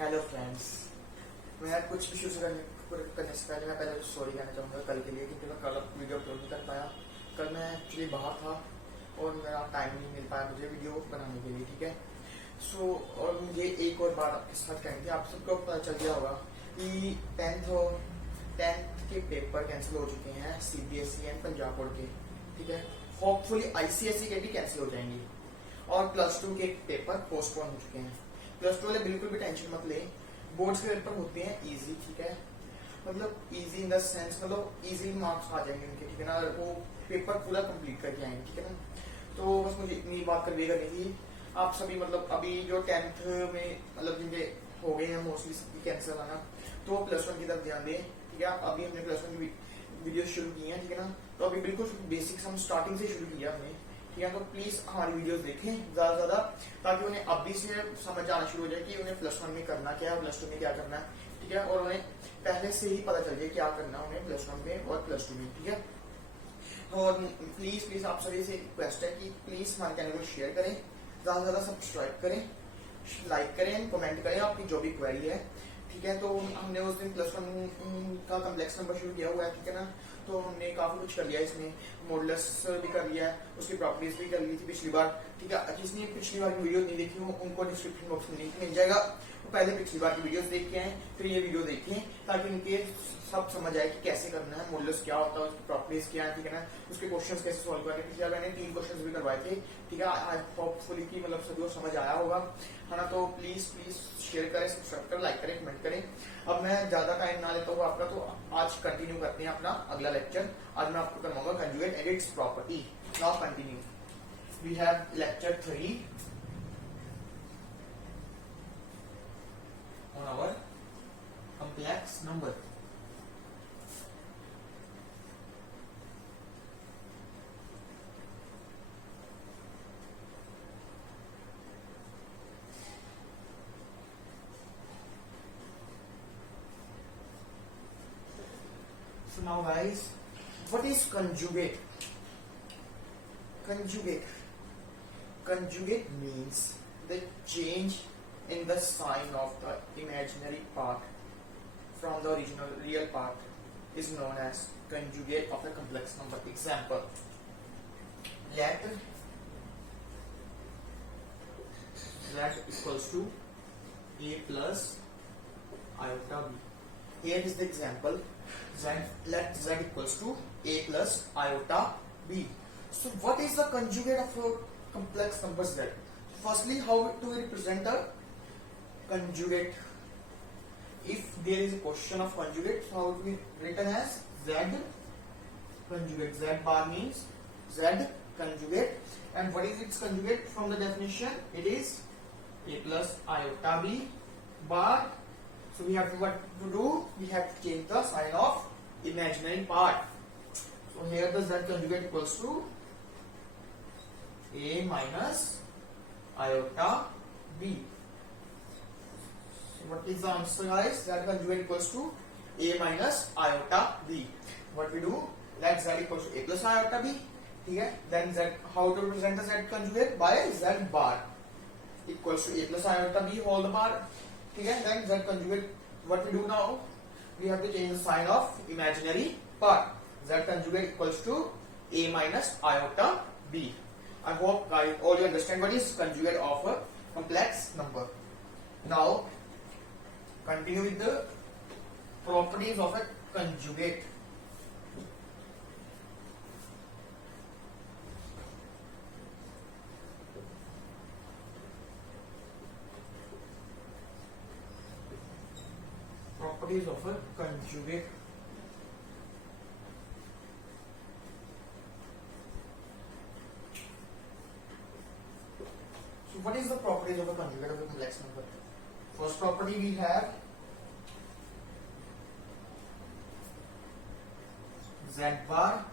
Hello friends. मैं कुछ भी शुरू करने से पहले मैं पहले सॉरी कहना चाहूँगा कल के लिए, क्योंकि मैं कल वीडियो अपलोड नहीं कर पाया। कल मैं एक्चुअली बाहर था और मेरा टाइम नहीं मिल पाया मुझे वीडियो बनाने के लिए, ठीक है। और मुझे एक और बात आपके साथ कहनी थी। आप सबको पता चल गया होगा कि टेंथ के पेपर कैंसिल हो चुके हैं, CBSE एंड पंजाब बोर्ड के, ठीक है। होपफुली ICSE के भी कैंसिल हो जाएंगे और +2 के पेपर पोस्टपोन हो चुके हैं। +2 वाले बिल्कुल भी टेंशन मत ले, बोर्ड्स के पेपर होते हैं इजी, ठीक है। मतलब इजी इन द सेंस, मतलब इजी मार्क्स आ जाएंगे उनके, ठीक है ना। वो पेपर पूरा कंप्लीट करके आएंगे, ठीक है ना। तो बस मुझे इतनी बात कन्वे करनी थी। आप सभी मतलब अभी जो 10th में मतलब जिनके हो गए हैं मोस्टली सबकी कैंसिल आना, तो +1 की तरफ ध्यान दें, ठीक है। अभी हमने +1 की वीडियो शुरू की है, ठीक है ना। तो अभी बिल्कुल बेसिक्स हम स्टार्टिंग से शुरू किया हमने, ठीक है। तो प्लीज हमारी वीडियोस देखें ज्यादा से ज्यादा, ताकि उन्हें अभी से समझ आना शुरू हो जाए कि उन्हें +1 में करना क्या है, +2 में क्या करना है, ठीक है। और उन्हें पहले से ही पता चल जाए क्या करना है उन्हें +1 में और +2 में, ठीक है। और प्लीज आप सभी से रिक्वेस्ट है कि प्लीज हमारे चैनल को शेयर करें, ज्यादा से ज्यादा सब्सक्राइब करें, लाइक करें, कमेंट करें आपकी जो भी क्वेरी है, ठीक है। तो हमने उस दिन +1 का कम्प्लेक्स नंबर शुरू किया हुआ है, ठीक है ना। तो हमने काफी कुछ कर लिया इसमें, मॉडुलस भी कर लिया है, उसकी प्रॉपर्टीज भी कर ली थी पिछली बार, ठीक है। जिसने पिछली बार की वीडियो नहीं देखी हो उनको डिस्क्रिप्शन बॉक्स में लिंक मिल जाएगा। तो पहले पिछली बार की वीडियोस देख के आए, फिर ये वीडियो देखें, ताकि उनके सब समझ आए कि कैसे करना है, मॉडुलस क्या होता है, उसकी प्रॉपर्टीज क्या है, ठीक है ना। उसके क्वेश्चंस कैसे सॉल्व करने। पिछली बार मैंने 3 क्वेश्चंस भी करवाए थे, ठीक है। आई होपफुली की मतलब सभी को समझ आया होगा, है ना। तो प्लीज शेयर करें, सब्सक्राइब करें, लाइक करें, कमेंट करें। अब मैं ज्यादा टाइम ना लेता हूँ आपका, तो आज कंटिन्यू करते हैं अपना अगला लेक्चर। आज मैं आपको करवाऊंगा conjugate and it's property. Now continue, we have lecture 3 on our complex number. So now guys, what is conjugate? Conjugate means the change in the sign of the imaginary part from the original real part is known as conjugate of a complex number. Example, let z equals to a plus iota b. Here is the example, let z equals to a plus iota b. So what is the conjugate of a complex number z? Firstly, how do we represent a conjugate? If there is a question of conjugate, how it will be written as z conjugate. Z bar means z conjugate. And what is its conjugate from the definition? It is a plus iota b bar. So we have to what to do? We have to change the sign of imaginary part. So here the z conjugate equals to a minus iota b. What is the answer, guys? Z conjugate equals to a minus iota b. What we do? Let z equals to a plus iota b. ठीक है. Then z, how to represent the z conjugate? By z bar equals to a plus iota b whole bar. ठीक है. Then z conjugate. What we do now? We have to change the sign of imaginary part. Z conjugate equals to a minus iota b. I hope guys all you understand what is conjugate of a complex number. Now continue with the properties of a conjugate. Properties of a conjugate. So what is the properties of a conjugate of a complex number? First property we have z bar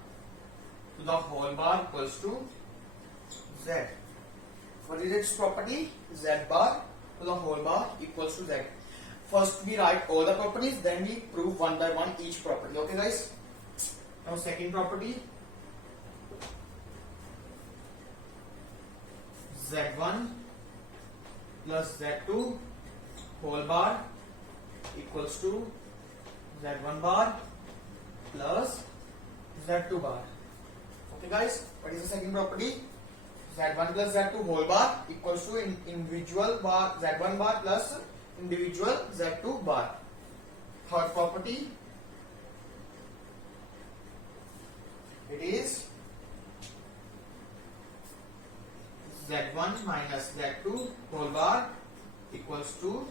to the whole bar equals to z. What is its property? Z bar to the whole bar equals to z. First we write all the properties, then we prove one by one each property. Okay guys. Now second property, z1 plus z2 whole bar equals to z1 bar plus z2 bar. Okay guys, what is the second property? z1 plus z2 whole bar equals to individual bar z1 bar plus individual z2 bar. Third property, it is z1 minus z2 whole bar equals to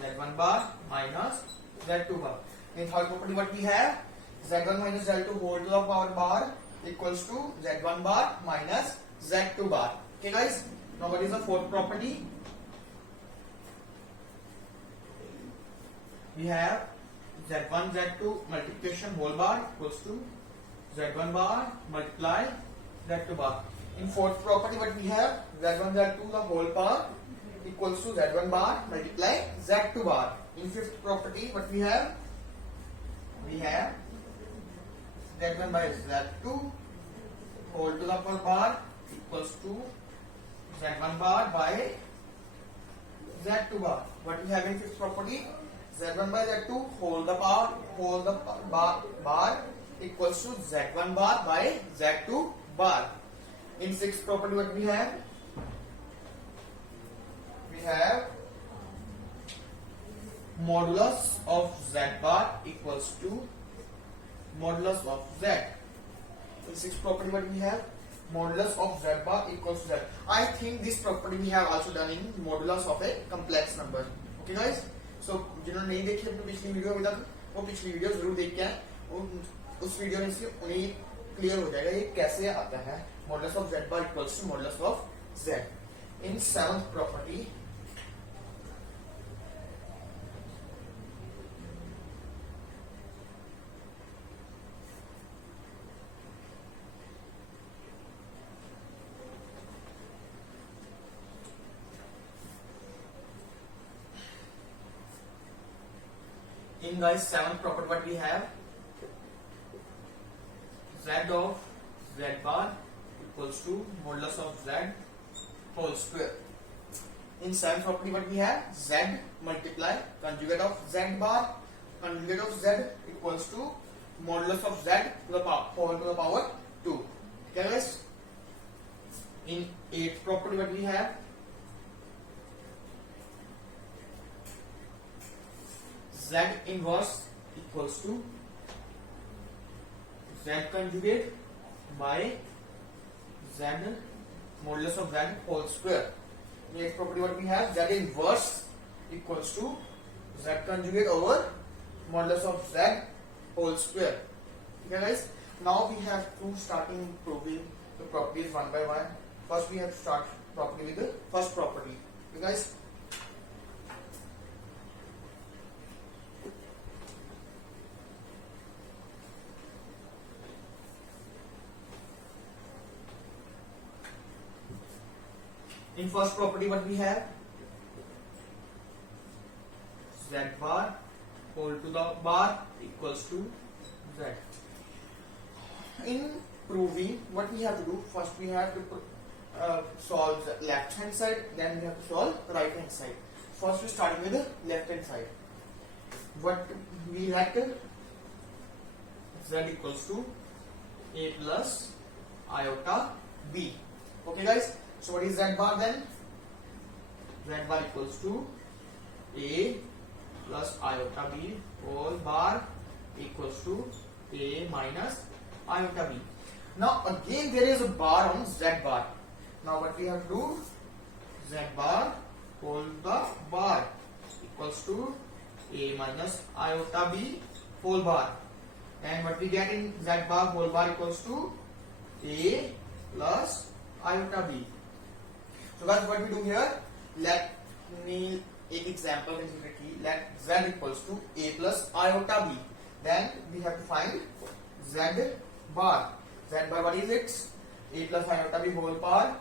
z1 bar minus z2 bar. In third property, what we have, z1 minus z2 whole to the power bar equals to z1 bar minus z2 bar. Okay guys, now what is the fourth property? We have z1 z2 multiplication whole bar equals to z1 bar multiply z2 bar. In fourth property, what we have, z1 z2 the whole bar equals to z1 bar multiply z2 bar. In fifth property, what we have z1 by z2 whole to the power bar equals to z1 bar by z2 bar. What we have in fifth property, z1 by z2 whole the bar equals to z1 bar by z2 bar. In sixth property, what we have modulus of z bar equals to modulus of z. In sixth property, what we have modulus of z bar equals to z. I think this property we have also done in modulus of a complex number. Okay guys, so जिन्होंने नहीं देखी अपनी पिछली video अभी तक, वो पिछली video जरूर देख के आए। उस वीडियो में से उन्हें क्लियर हो जाएगा ये कैसे आता है modulus of z bar equals to modulus of z. In seventh property, seventh property, what we have, z of z bar equals to modulus of z whole square. In seventh property, what we have, z multiply conjugate of z bar, conjugate of z equals to modulus of z to the power 2. Okay guys. In eighth property, what we have, z inverse equals to z conjugate by z modulus of z whole square. Next property, what we have, z inverse equals to z conjugate over modulus of z whole square. Okay guys, now we have to start proving the properties one by one. First we have to start properly with the first property. Okay guys, in first property, what we have, z bar whole to the bar equals to z. In proving, what we have to do, first we have to solve the left hand side, then we have to solve right hand side. First we start with the left hand side. What we had, z equals to a plus iota b. Okay guys, so what is z bar then? Z bar equals to a plus iota b whole bar equals to a minus iota b. Now again there is a bar on z bar. Now what we have to do, z bar whole the bar equals to a minus iota b whole bar, and what we get in z bar whole bar equals to a plus iota b. So guys, what we do here, let me take example consider key. Let z equals to a plus iota b. Then we have to find z bar. Z bar, what is it? A plus iota b whole bar.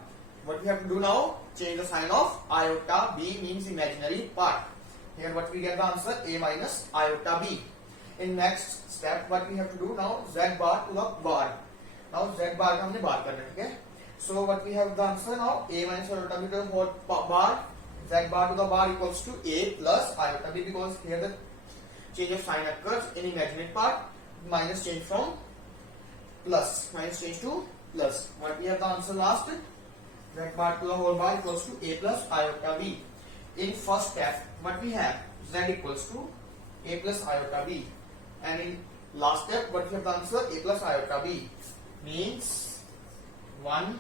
What we have to do now, change the sign of iota. B means imaginary part. Here what we get the answer, a minus iota b. In next step, what we have to do now, z bar to the bar. Now z bar का हमने बार करना है, ठीक है? So what we have the answer now, a minus iota b to the whole bar, z bar to the bar equals to a plus iota b, because here the change of sign occurs in imaginary part, minus change from plus, minus change to plus. What we have the answer last, z bar to the whole bar equals to a plus iota b. In first step what we have, z equals to a plus iota b, and in last step what we have the answer, a plus iota b, means 1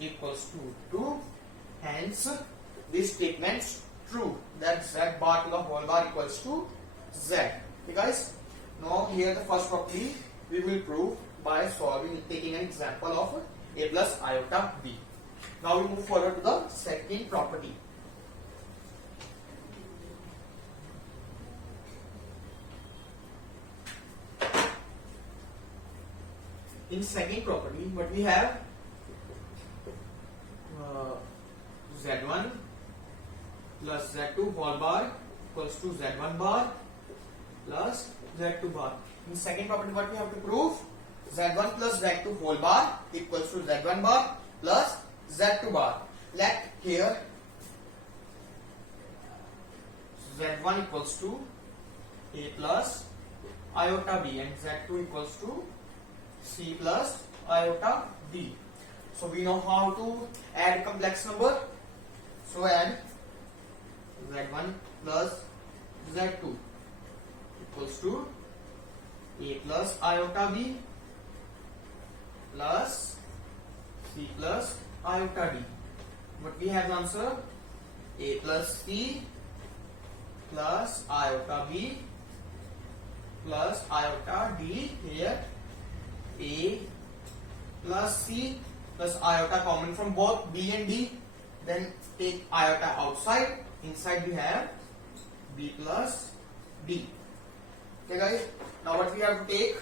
equals to 2, hence this statement true, that z bar to the whole bar equals to z. Okay guys, now here the first property we will prove by solving, taking an example of a plus iota b. Now we move forward to the second property. In second property what we have, z1 plus z2 whole bar equals to z1 bar plus z2 bar. In second property what we have to prove, z1 plus z2 whole bar equals to z1 bar plus z2 bar. Let here z1 equals to a plus iota b and z2 equals to c plus iota d. So we know how to add complex number. So add z1 plus z2 equals to a plus iota b plus c plus iota d. What we have the answer, a plus c plus iota b plus iota d. Here a plus c plus iota common from both b and d, then take iota outside, inside we have b plus d. Okay guys, now what we have to take,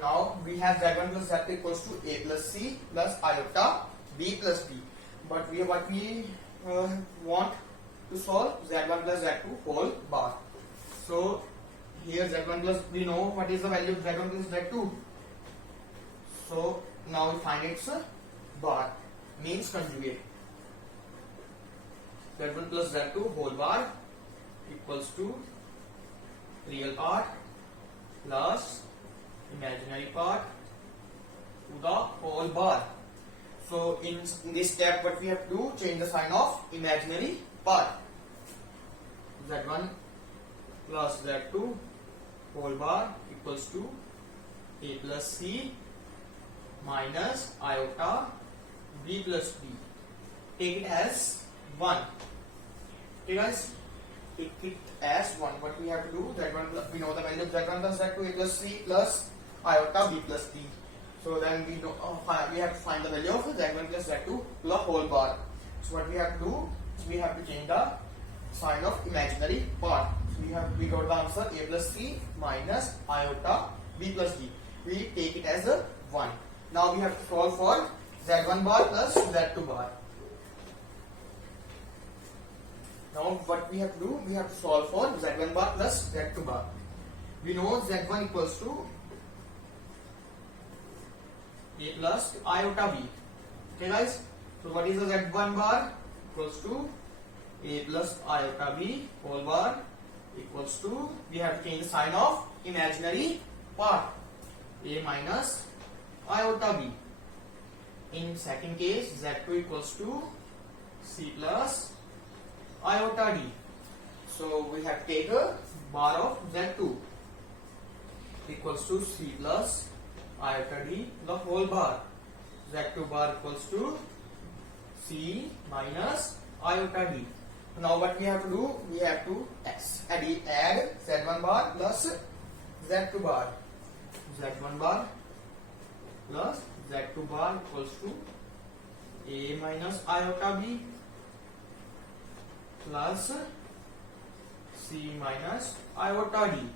now we have z1 plus z2 equals to a plus c plus iota b plus d, but what we want to solve, z1 plus z2 whole bar. So here z1 plus, we know what is the value of z1 plus z2, so now we find its bar, means conjugate. z1 plus z2 whole bar equals to real part plus imaginary part to the whole bar. So in this step what we have to do, change the sign of imaginary part. z1 plus z2 whole bar equals to a plus c minus iota b plus d. Take it as 1. Okay guys, take it as 1. What we have to do, z1 plus, we know the value of z1 plus z2 a plus c plus iota b plus d. So then we know, we have to find the value of z1 plus z2 to the whole bar. So what we have to do, we have to change the sign of imaginary part. So we got the answer, a plus c minus iota b plus d. We take it as a 1. Now we have to solve for z1 bar plus z2 bar. Now what we have to do, we have to solve for z1 bar plus z2 bar. We know z1 equals to a plus iota b. Okay guys, so what is the z1 bar? Equals to a plus iota b whole bar equals to, we have to change the sign of imaginary part, a minus iota b. In second case, z2 equals to c plus iota d. So we have to take a bar of z2 equals to c plus iota d the whole bar. z2 bar equals to c minus iota d. Now what we have to do, we have to add z1 bar plus z2 bar. z1 bar plus z2 bar equals to a minus iota b plus c minus iota d.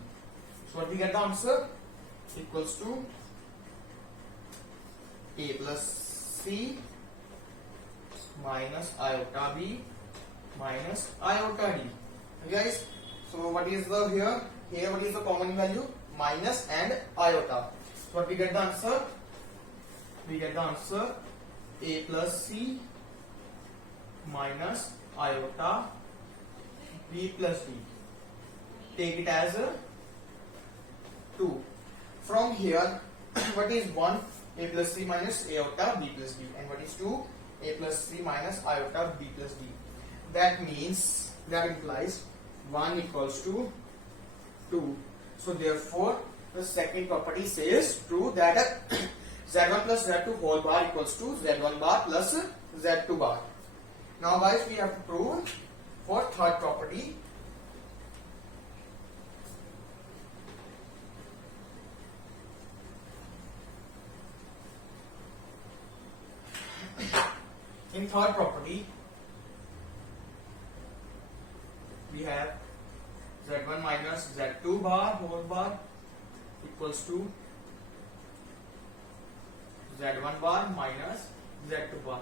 So what we get the answer, equals to a plus c minus iota b minus iota d. Okay guys, so what is the here what is the common value, minus and iota. So what we get the answer, we get the answer a plus c minus iota b plus d. Take it as a 2. From here, what is 1? A plus c minus iota b plus d. And what is 2? A plus c minus iota b plus d. That implies 1 equals to 2. So therefore, the second property says true that z1 plus z2 whole bar equals to z1 bar plus z2 bar. Now guys, we have to prove for third property. In third property, we have z1 minus z2 bar whole bar equals to z1 bar minus z2 bar.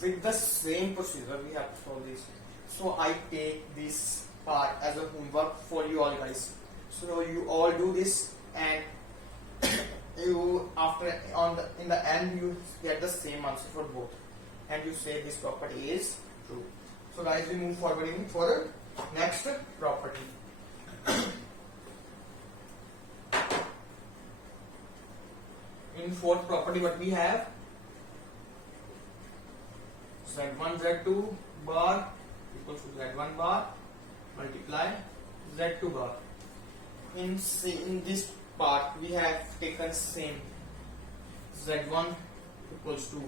With the same procedure, we have to solve this. So I take this part as a homework for you all guys. So you all do this, and you in the end you get the same answer for both, and you say this property is true. So guys, we move forward for the next property. In fourth property, what we have, z1 z2 bar equals to z1 bar multiply z2 bar. In this part, we have taken same, z1 equals to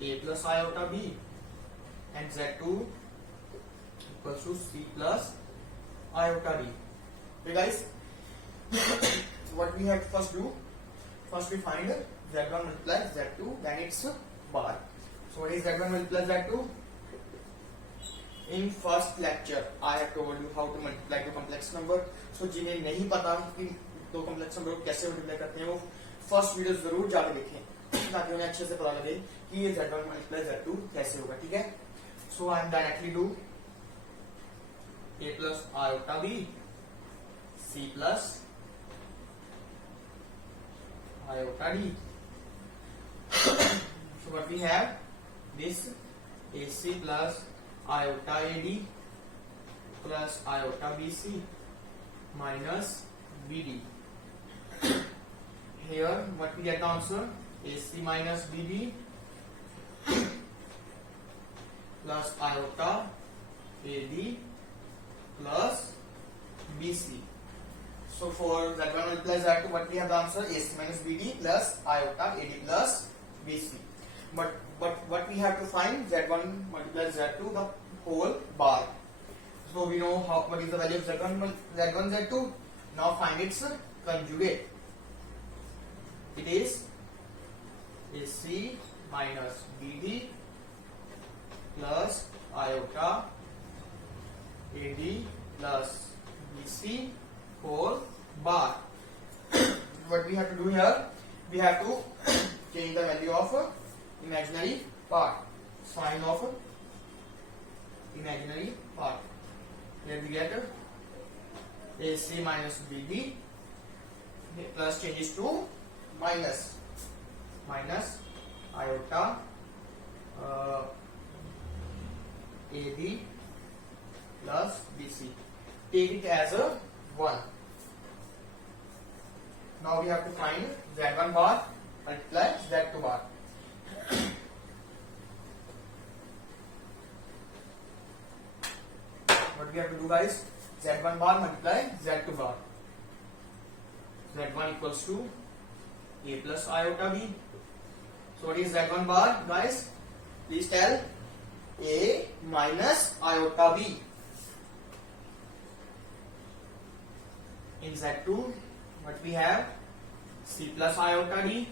a plus iota b and z2 equals to c plus iota d. Okay guys, what we have to first do, first we find z1 multiply z2, then it's bar. So what is z1 multiply z2? In first lecture I have told you how to multiply two complex number. So जिन्हें नहीं पता कि दो complex number को कैसे multiply करते हैं, वो first वीडियो जरूर जाके देखें ताकि उन्हें अच्छे से पता लगे कि ये z1 multiply z2 कैसे होगा. ठीक है, so I am directly do a plus iota b c plus iota d. So what we have, this ac plus iota ad plus iota bc minus bd. Here what we get the answer, ac minus bd plus iota ad plus bc. So for z1 multiply z2, what we have the answer, ac minus bd plus iota ad plus bc. But what we have to find, z1 multiply z2 the whole bar. So we know what is the value of z1 z2. Now find its conjugate. It is ac minus bd plus iota ad plus bc whole bar. What we have to do here, we have to change the value of imaginary part, sign of imaginary part. Here we get ac minus bd plus changes to minus iota ad plus bc. Take it as a 1. Now we have to find z1 bar multiply z2 bar. What we have to do guys, z1 bar multiply z2 bar. z1 equals to a plus iota b. So what is z1 bar guys? Please tell. A minus iota b. In z2 what we have, c plus iota d.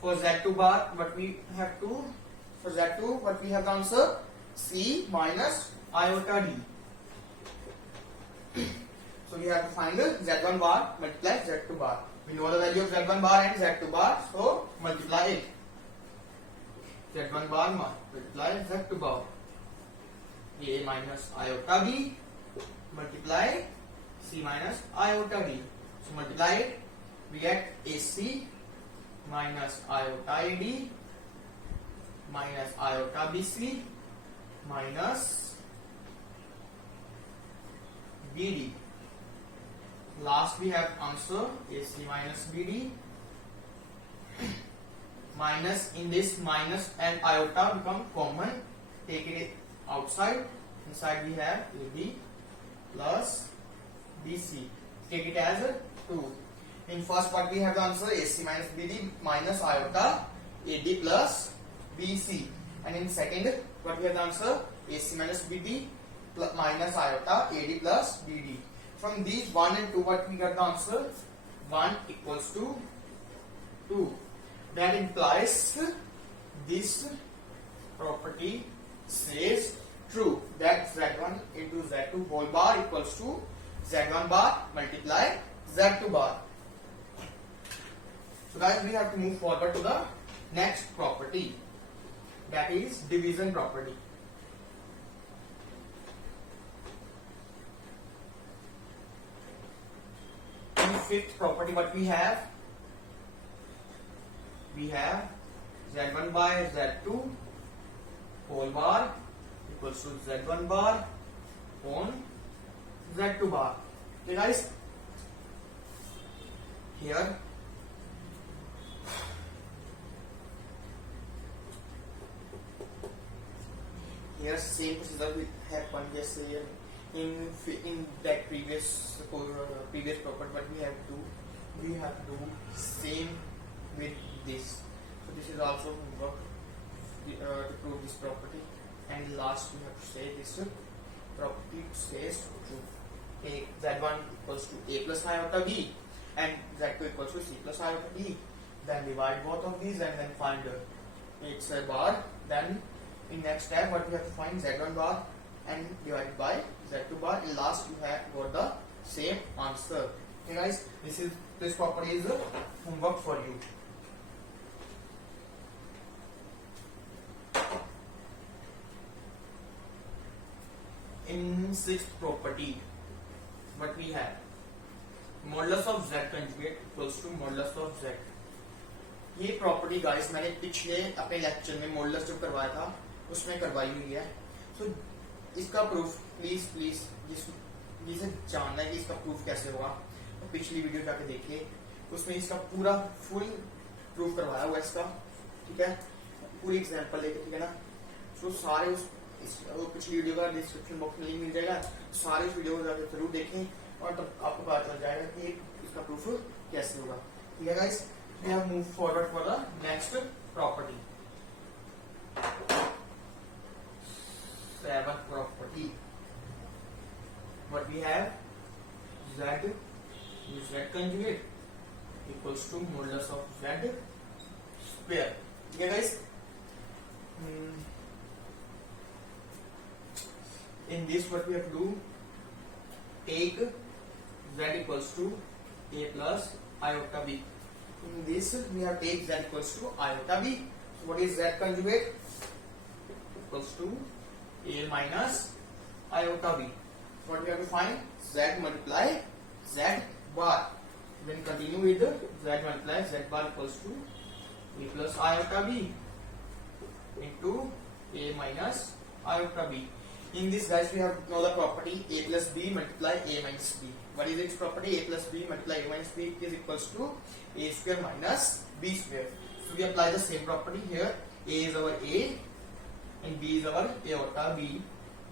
For z2 bar what we have to, for z2 what we have the answer, c minus iota d. So we have to find z1 bar multiply z2 bar. We know the value of z1 bar and z2 bar, so multiply it. z1 bar multiply z2 bar. A minus iota b multiply c minus iota d. So multiply it, we get ac minus iota ad minus iota BC minus BD. Last we have answer AC minus BD minus, in this minus and iota become common, take it outside, inside we have AB plus BC, take it as 2. In first part we have the answer AC minus BD minus iota AD plus BC, and in second what we have the answer AC minus BD minus iota AD plus BD. From these 1 and 2 what we got the answer 1 equals to 2. That implies this property says true, that Z1 into Z2 whole bar equals to Z1 bar multiply Z2 bar. So guys, we have to move forward to the next property, that is division property. In fifth property what we have Z1 by Z2 whole bar equals to Z1 bar on Z2 bar. Okay guys, here same procedure will happen just in that previous property, but we have to do same with this. So this is also work to prove this property, and last we have to say this property says true. Take Z1 equals to A plus iota B and Z2 equals to C plus iota D. Then divide both of these and then find its bar. Then in next step what we have to find Z1 bar and divide by Z2 bar. In last you have got the same answer. Okay guys, this property is homework for you. In sixth property what we have modulus of Z conjugate equals to modulus of Z. ये property guys मैंने पिछले अपने lecture में modulus जब करवाया था उसमें करवाई हुई है. सो इसका प्रूफ प्लीज जिसे जानना है कि इसका प्रूफ कैसे होगा तो पिछली वीडियो जाके देखिए, उसमें इसका पूरा फुल प्रूफ करवाया हुआ है इसका. ठीक है, पूरी एग्जांपल लेके, ठीक है ना. सो सारे वो पिछली वीडियो का डिस्क्रिप्शन बॉक्स में लिंक मिल जाएगा, सारे इस वीडियो को जाकर जरूर देखें और तब आपको पता चल जाएगा कि इसका प्रूफ कैसे होगा. ठीक है guys, we have moved forward for the next property. Seventh property. What we have Z conjugate equals to modulus of Z square. Okay guys, in this what we have to do, take Z equals to A plus iota B. In this we have take Z equals to iota B. So what is Z conjugate? Equals to A minus iota B. So what we have to find? Z multiply Z bar. Then continue with Z multiply Z bar equals to A plus iota B into A minus iota B. In this guys we have know the property A plus B multiply A minus B. What is its property? A plus B multiply A minus B is equals to A square minus B square. So we apply the same property here. A is our A and B is our iota B,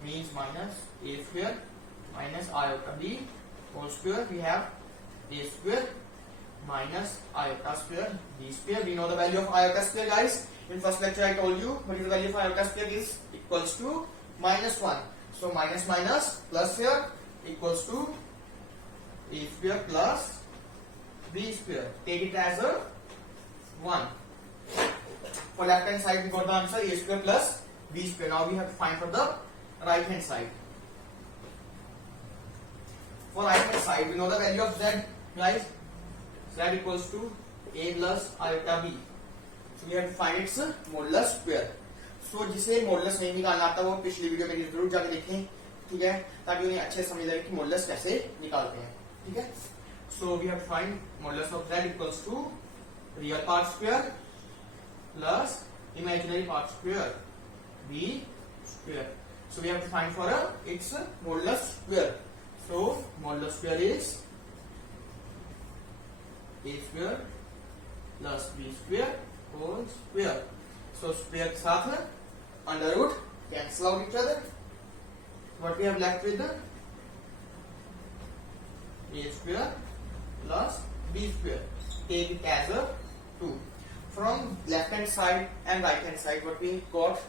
means minus A square minus iota B whole square. We have A square minus iota square B square. We know the value of iota square guys. In first lecture I told you what is the value of iota square is equals to -1. So minus minus plus here equals to A square plus B square. Take it as a 1. For left hand side we got the answer A square plus B square. Now we have to find for the right hand side. For right hand side we know the value of Z guys. Z equals to A plus iota B. So we have to find its modulus square. So जिसे modulus नहीं निकालना आता वो पिछली video में जरूर जाके देखें, ठीक है, ताकि उन्हें अच्छे समझ आए कि मॉडुलस कैसे निकालते हैं. ठीक है, so we have to find modulus of Z equals to real part square plus imaginary imaginary part square, b square. So we have to find for its modulus square. So modulus square is a square plus b square whole square. So square के साथ under root cancel out each other. What we have left with a square plus b square. Take it as a 2. From left hand side and right hand side, what we got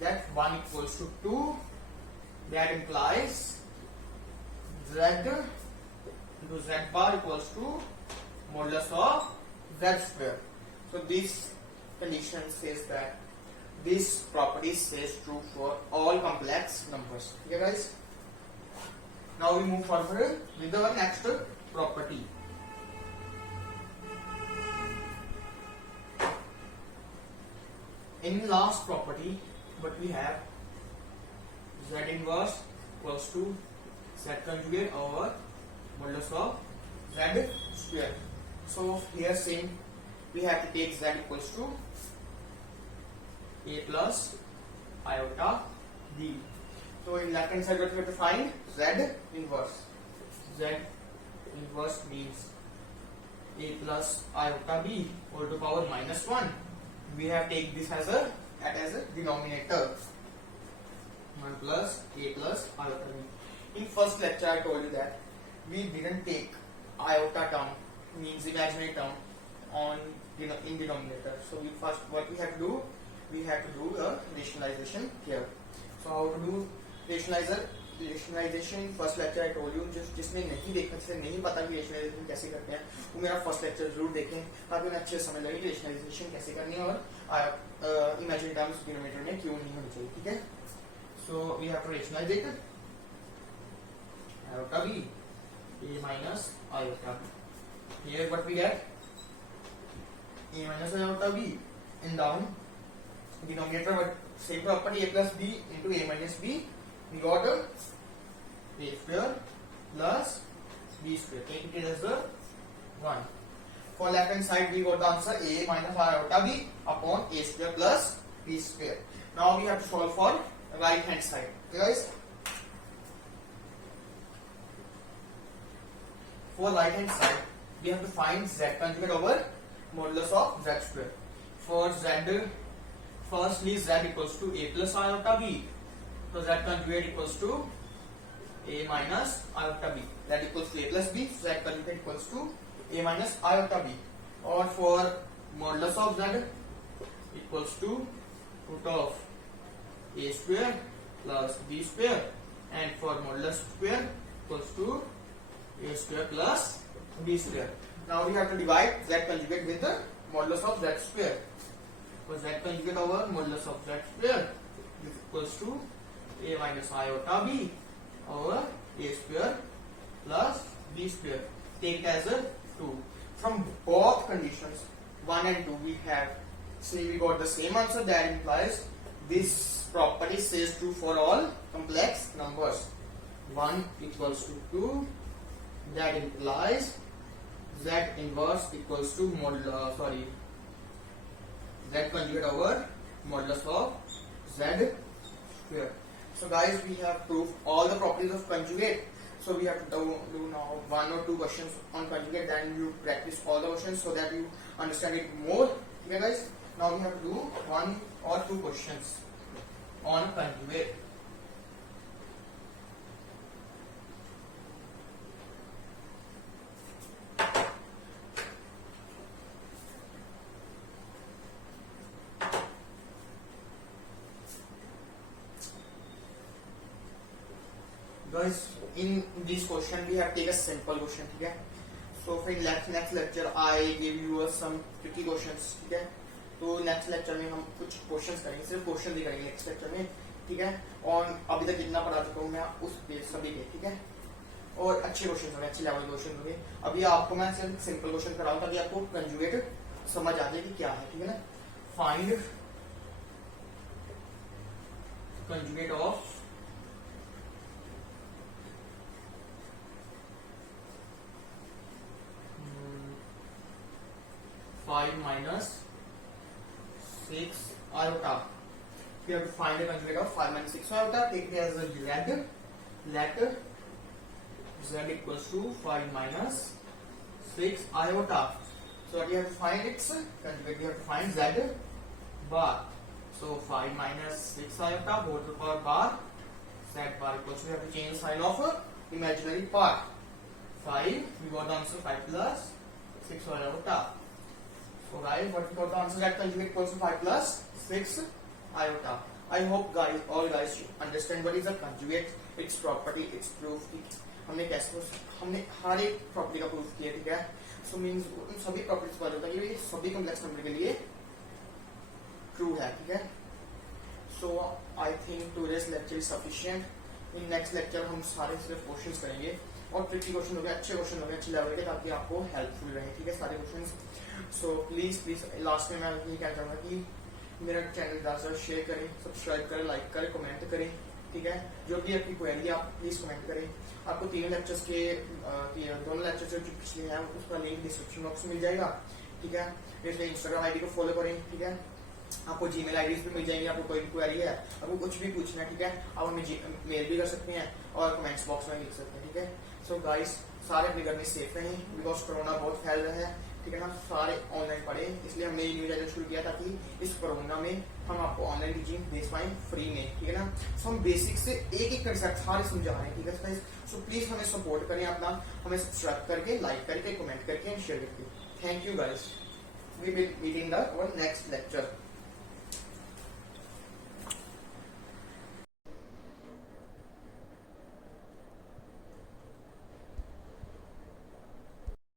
that 1 equals to 2. That implies z into z bar equals to modulus of z square. So this condition says that this property says true for all complex numbers. Okay guys. Now we move forward with our next property. In last property, what we have z inverse equals to z conjugate over modulus of z square. So here same we have to take z equals to a plus iota b. So in left hand side what we have to find z inverse. Z inverse means a plus iota b all to power minus 1. We have take this as a denominator. 1 plus a plus iota b. In first lecture I told you that we didn't take iota term, means imaginary term, on in denominator. So we first what we have to do, we have to do a rationalization here. So how to do rationalization? First lecture I told you, जिसने नहीं देखा, जिसे नहीं पता कि rationalization कैसे करते हैं, वो मेरा first lecture जरूर देखें ताकि उन्हें अच्छे से समझ लगे rationalization कैसे करनी है और imaginary terms denominator में क्यों नहीं होनी चाहिए. ठीक है. So we have to rationalize it. Iota b, a minus iota b. Here what we get, a minus iota b. In down denominator, but same property, a plus b into a minus b. We got a square plus b square. Take it as the 1. For left hand side, we got the answer a minus iota b upon a square plus b square. Now we have to solve for right hand side. Okay guys. For right hand side, we have to find z conjugate over modulus of z square. For z, firstly z equals to a plus iota b. So z conjugate equals to a minus iota b. That equals to a plus b. So z conjugate equals to a minus iota b. Or for modulus of z equals to root of a square plus b square. And for modulus square equals to a square plus b square. Now we have to divide z conjugate with the modulus of z square. So z conjugate over modulus of z square is equals to a minus iota b over a square plus b square. Take it as a 2. From both conditions 1 and 2 we have, say we got the same answer. That implies this property says true for all complex numbers. 1 equals to 2. That implies z inverse equals to z conjugate over modulus of z square. So guys, we have proved all the properties of conjugate. So we have to do now 1 or 2 questions on conjugate, then you practice all the questions so that you understand it more. Okay guys, now we have to do 1 or 2 questions on conjugate. Guys, in this question we have take a simple question. ठीक है. So फिर next lecture I give you some tricky questions. ठीक है. तो next lecture में हम कुछ questions करेंगे, सिर्फ question ही करेंगे next lecture में. ठीक है. और अभी तक जितना पढ़ा चुका हूँ मैं उस सभी के. ठीक है. और अच्छे क्वेश्चन होंगे, अच्छे लेवल क्वेश्चन होंगे. अभी आपको मैं सिर्फ सिंपल क्वेश्चन कराऊँ ताकि आपको कंजुगेट समझ आ जाए कि क्या है. ठीक है ना. Find conjugate of 5 minus 6 iota. We have to find the conjugate of 5 minus 6 iota. Take it as a z. Let z equals to 5 minus 6 iota. So what you have to find its conjugate? We have to find z bar. So 5 minus 6 iota whole to the power bar. Z bar equals to, we have to change sign of imaginary part. 5, we got the answer 5 plus 6 iota. So guys, what we got the answer, that conjugate equals to 5 plus 6 iota. I hope guys, all guys understand what is a conjugate, its property, its proof. हमने कैसे, हमने हर एक property का proof किया, ठीक है. So means उन सभी प्रॉपर्टीज को होता है कि सभी कॉम्प्लेक्स नंबर के लिए ट्रू है, ठीक है. So I think today's lecture is sufficient. In next lecture हम सारे सिर्फ क्वेश्चंस करेंगे और ट्रिकी क्वेश्चन हो गए, अच्छे क्वेश्चन हो गए, अच्छे लेवल के, ताकि आपको हेल्पफुल रहे, ठीक है, सारे क्वेश्चंस. सो प्लीज लास्ट में मैं यही कहना चाहूंगा कि मेरा चैनल ज़्यादा शेयर करें, सब्सक्राइब करें, लाइक करें, कमेंट करें, ठीक है. जो भी आपकी क्वेरी है आप प्लीज कमेंट करें. आपको तीनों लेक्चर्स के दोनों लेक्चर्स जो पिछले हैं उसका लिंक डिस्क्रिप्शन बॉक्स में मिल जाएगा, ठीक है. इसलिए इंस्टाग्राम आईडी को फॉलो करें, ठीक है. आपको जीमेल आईडीज भी मिल जाएंगे. आपको कोई भी क्वेरी है, आपको कुछ भी पूछना है, ठीक है, आप हमें मेल भी कर सकते हैं और कमेंट्स बॉक्स में लिख सकते हैं, ठीक है. सो गाइस, सारे अपने घर में सेफ रहें, बिकॉज कोरोना बहुत फैल रहा है, ठीक है ना. सारे ऑनलाइन पढ़े, इसलिए हमने ये न्यू चैनल शुरू किया ताकि इस कोरोना में हम आपको ऑनलाइन टीचिंग दे पाए फ्री में, ठीक है ना. सो हम बेसिक से एक कंसेप्ट सारे समझा रहे हैं, ठीक है. सो प्लीज हमें सपोर्ट करें, अपना हमें सब्सक्राइब करके, लाइक करके, कमेंट करके एंड शेयर करके. Thank you guys. We will meet in the next lecture.